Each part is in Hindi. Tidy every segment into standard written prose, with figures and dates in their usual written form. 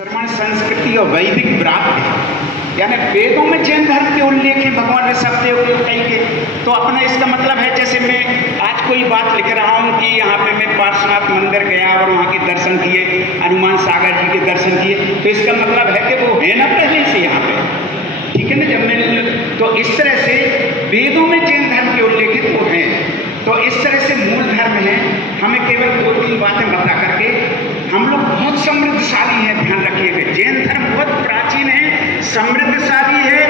श्रमण संस्कृति और वैदिक प्राप्ति, यानी वेदों में जैन धर्म के उल्लेख है भगवान ऋषभदेव के कई के। तो अपना इसका मतलब है, जैसे मैं आज कोई बात लिख रहा हूँ कि यहाँ पे मैं पार्श्वनाथ मंदिर गया और वहाँ के दर्शन किए, हनुमान सागर जी के दर्शन किए, तो इसका मतलब है कि वो है ना पहले से यहाँ पे, ठीक है ना। जब मैं तो इस तरह से वेदों में जैन धर्म के उल्लेखित वो हैं, तो इस तरह से मूल धर्म है। हमें केवल 2-3 बातें बता करके, हम लोग बहुत समृद्धशाली हैं, ध्यान रखिएगा। जैन धर्म बहुत प्राचीन है, समृद्धशाली है,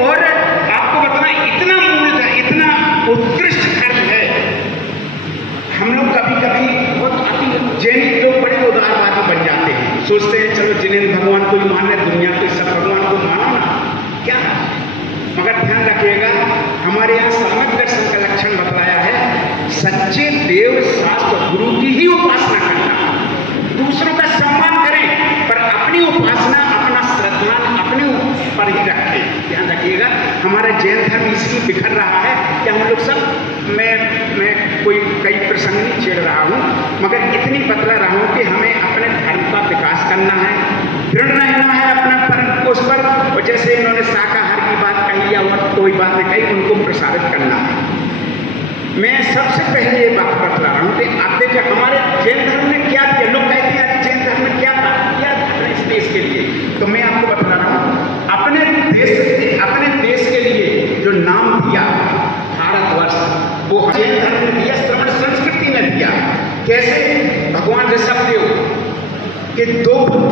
और आपको बताना इतना मूल, इतना उत्कृष्ट धर्म है। हम लोग कभी कभी बहुत अति जैन लोग बड़े उदारवादी बन जाते हैं, सोचते हैं चलो जिनेंद्र भगवान को ही मान ले, दुनिया को सब भगवान को मानो ना, क्या। मगर ध्यान रखिएगा, हमारे यहाँ सम्यक दर्शन का लक्षण बतलाया है, सच्चे देव शास्त्र गुरु की ही उपासना करना, दूसरों का सम्मान करें, पर अपनी उपासना, अपना श्रद्धा अपने पर ही रखें। ध्यान रखिएगा, हमारा जैन धर्म इसलिए बिखर रहा है कि हम लोग सब, मैं कोई कई प्रसंग नहीं छेड़ रहा हूँ, मगर इतनी बतला रहा हूँ कि हमें अपने धर्म का विकास करना है, दृढ़ रहना है अपना परम उस पर। और जैसे इन्होंने शाकाहार की बात कही या और कोई बात नहीं कही, उनको प्रसारित करना है। मैं सबसे पहले ये बात बतला रहा हूँ कि आप देखिए हमारे जैन धर्म ने क्या दिया। लोग कहते हैं जैन धर्म ने क्या किया अपने इस देश के लिए, तो मैं आपको बतला रहा हूँ, अपने देश के लिए जो नाम दिया भारतवर्ष, वो जैन धर्म ने दिया, श्रमण संस्कृति ने दिया। कैसे? भगवान ऋषभदेव के दो पुत्र,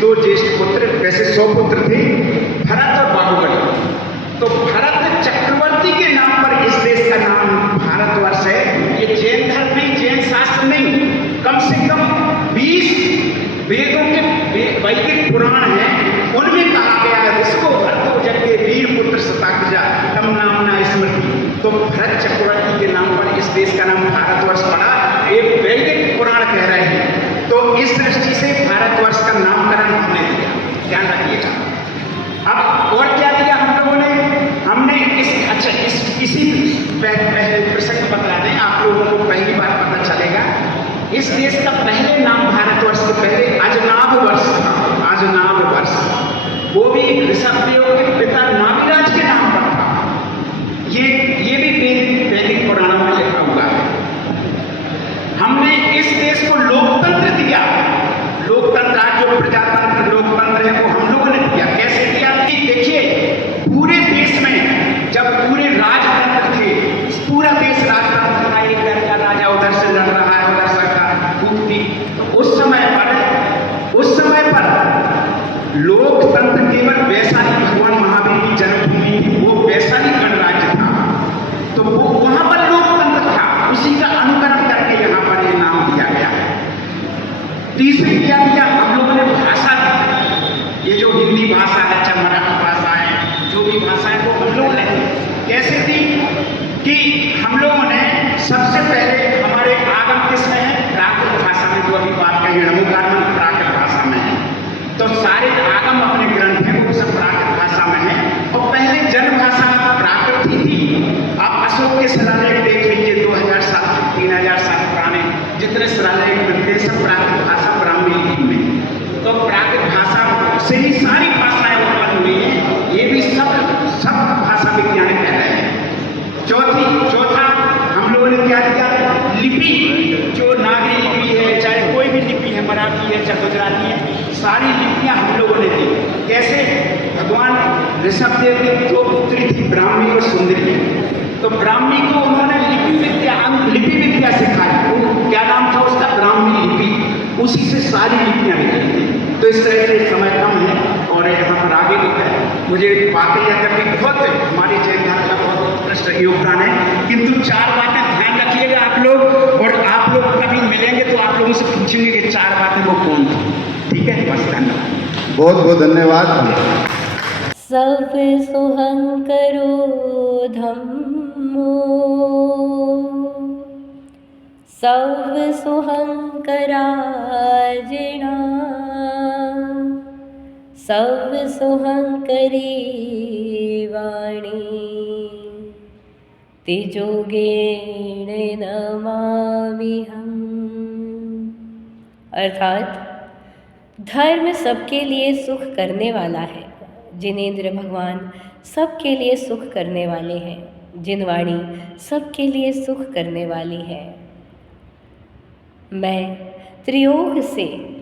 दो ज्येष्ठ पुत्र, वैसे 100 पुत्र थे, भरत और बाहुबली। तो भरत चक्रवर्ती के नाम पर इस देश का नाम भारतवर्ष है। ये जैन धर्म नहीं, जैन शास्त्र नहीं, कम से कम 20 वेदों के वैदिक पुराण हैं, उनमें कहा गया है, इसको भरतो जगते वीर पुत्र शताग्रजा तम नामना स्मृति। तो भरत चक्रवर्ती के नाम पर इस देश का नाम भारतवर्ष पड़ा, एक वैदिक पुराण कह रहे हैं। तो इस दृष्टि से भारतवर्ष का नामकरण हमने दिया, ध्यान रखिएगा। अब और क्या दिया हम लोगों ने? हमने इसी पहले प्रसंग बता दें, आप लोगों को पहली बार पता चलेगा। इस देश का पहले नाम भारतवर्ष के पहले अजनाभ वर्ष था, अजनाभ वर्ष। वो भी ऋषभदेव के पिता नाभिराज के नाम पर था। ये भी वैदिक पुराणों में लिखा हुआ है। हमने इस देश को लोकतंत्र दिया, लोकतंत्र, आज जो प्रजातंत्र लोकतंत्र है वो हम लोगों ने दिया। कैसे दिया? देखिए, पूरे देश में जब पूरे राजतंत्र थे, पूरा देश राजतंत्र था, एक घर का राजा उधर से लड़ रहा है, उधर सरकार भूखती, तो उस समय पर लोकतंत्र केवल वैशाली, भगवान महावीर की जन्मभूमि थी, वो वैशाली गणराज्य था, तो वो वहां पर लोकतंत्र था, उसी का अनुकरण करके यहाँ पर ये नाम दिया गया। तीसरी क्या दिया हम लोगों ने? भाषा दी। ये जो हिंदी भाषा है, चाहे मराठी भाषा है, जो भी भाषा है, वो हम लोगों ने कैसे दी कि हम लोगों ने सबसे पहले हमारे आगम किसमें है? प्राकृत भाषा में। जो अभी बात कही नमोकार्मण प्राकृत भाषा में है, तो सारे आगम अपने ग्रंथ हैं वो सब प्राकृत भाषा में है। और पहले जन भाषा प्राकृत ही थी। आप अशोक के शिलालेख देख लीजिए, 2000 साल 3000 साल पुराने जितने शिलालेख मिलते हैं, सब प्राकृत भाषा ब्राह्मी लिपि में। तो प्राकृत भाषा से ही सारी भाषाएं उत्पन्न हुई हैं। ये भी सब भाषा विज्ञान कह रहे हैं। चौथा हम लोगों ने क्या दिया? लिपि, जो नागरी लिपि है, चाहे कोई भी लिपि है, मराठी है चाहे गुजराती है, सारी लिपियां हम लोगों ने दी। कैसे? भगवान ऋषभदेव की 2 पुत्री थी, ब्राह्मी और सुंदरी। तो ब्राह्मी को उन्होंने लिपि विद्या सिखाई। वो क्या नाम था उसका? ब्राह्मी लिपि। उसी से सारी लिपियां निकली थी। तो इस तरह से समय कम है और यहाँ पर आगे भी है। मुझे बातें यह करके बहुत हमारे जैन धर्म का बहुत उत्कृष्ट योगदान है, किंतु 4 बातें ध्यान रखिएगा आप लोग, और आप लोग कभी मिलेंगे तो आप लोगों से पूछेंगे कि 4 बातें वो कौन थी। ठीक है, बस धन्यवाद, बहुत बहुत धन्यवाद। सब सुहंकरो धम्मो, सब सुहंकराजिणा, सब सुहंकरी वाणी, तिजोगेण नमामि हम। अर्थात धर्म सबके लिए सुख करने वाला है। जिनेंद्र भगवान सबके लिए सुख करने वाले हैं। जिनवाणी सबके लिए सुख करने वाली है। मैं त्रियोग से,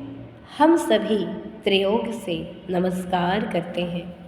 हम सभी त्रियोग से नमस्कार करते हैं।